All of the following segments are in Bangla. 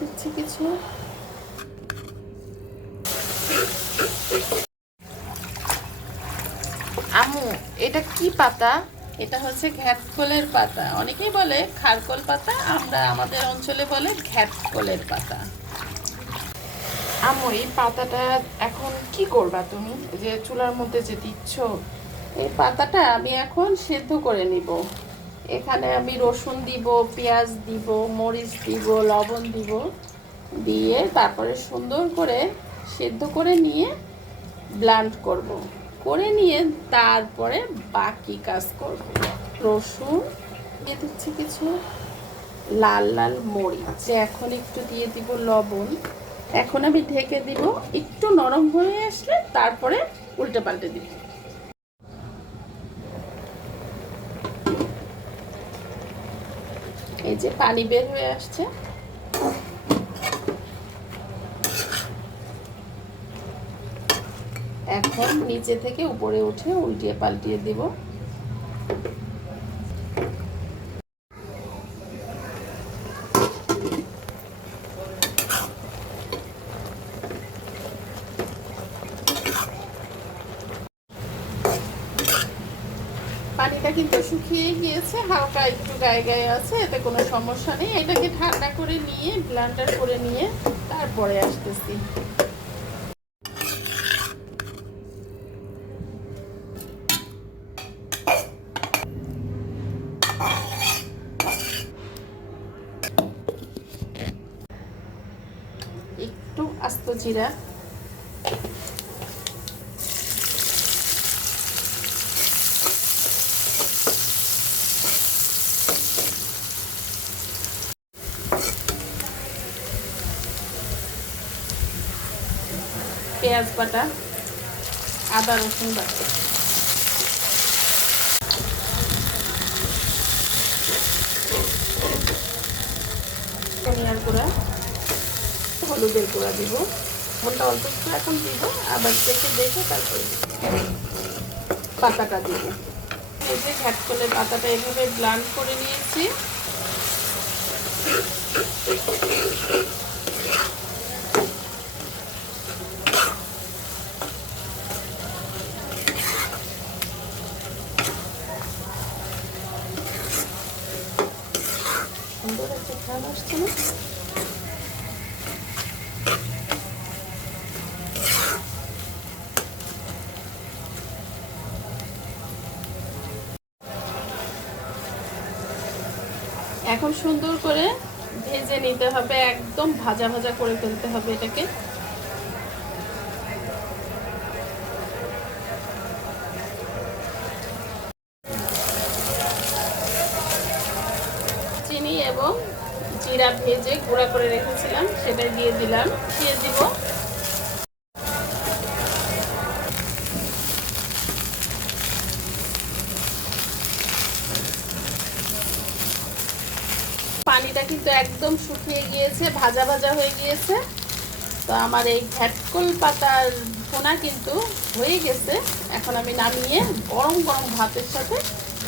দিচ্ছি কিছু। আমু, এটা কি পাতা? এটা হচ্ছে ঘ্যাটকলের পাতা। অনেকেই বলে খারকল পাতা, আমরা আমাদের অঞ্চলে বলে ঘ্যাটকলের পাতা। আমু, এই পাতাটা এখন কি করবা তুমি? যে চুলার মধ্যে যে দিচ্ছ, এই পাতাটা আমি এখন সেদ্ধ করে নিব। এখানে আমি রসুন দিব, পেঁয়াজ দিব, মরিচ দিব, লবণ দিব, দিয়ে তারপরে সুন্দর করে সেদ্ধ করে নিয়ে ব্লেন্ড করব, করে নিয়ে তারপরে বাকি কাজ করব। রসুন দিয়ে দিচ্ছি কিছু, লাল লাল মরিচ, এখন একটু দিয়ে দিব লবণ। এখন আমি ঢেকে দিব, একটু নরম হয়ে আসলে তারপরে উল্টে পাল্টে দিব। এই যে পানি বের হয়ে আসছে। এখন নিচে থেকে উপরে উঠে উল্টিয়ে পাল্টিয়ে দিব। পানিটা কিন্তু শুকিয়ে গিয়েছে, হালকা একটু গায়ে গায়ে আছে, এতে কোনো সমস্যা নেই। এটাকে ঠান্ডা করে নিয়ে ব্লেন্ডার করে নিয়ে তারপরে আসতেছি। একটু আস্ত জিরা, পেঁয়াজ বাটা, আদা রসুন বাটা, ধনিয়ার গুঁড়া, হলুদের গুঁড়া দিব। হলুদটা অল্প একটু এখন দিব, আবার দেখে দেখে তারপরে পাতাটা দিব। এই যে ঘ্যাটকলের পাতাটা এভাবে ব্লেন্ড করে নিয়েছি। সুন্দর একটা ঘ্রাণ আসছে না? এখন সুন্দর করে ভেজে নিতে হবে, একদম ভাজা ভাজা করে ফেলতে হবে এটাকে। চিনি এবং জিরা ভেজে গুঁড়া করে রেখেছিলাম, সেটা দিয়ে দিলাম, দিয়ে দিব। পানিটা কিন্তু একদম শুকিয়ে গিয়েছে, ভাজা ভাজা হয়ে গিয়েছে। তো আমার এই ঘ্যাটকল পাতার ভুনা কিন্তু হয়ে গেছে। এখন আমি নামিয়ে গরম গরম ভাতের সাথে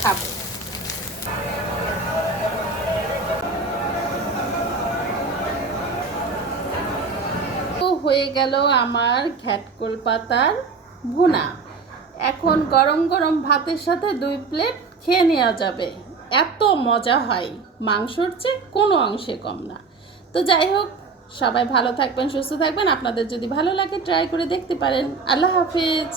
খাবো। তো হয়ে গেল আমার ঘ্যাটকল পাতার ভুনা। এখন গরম গরম ভাতের সাথে 2 প্লেট খেয়ে নেওয়া যাবে। এত মজা হয়, মাংসর চেয়ে কোনো অংশে কম না। তো যাই হোক, সবাই ভালো থাকবেন, সুস্থ থাকবেন। আপনাদের যদি ভালো লাগে ট্রাই করে দেখতে পারেন। আল্লাহ হাফেজ।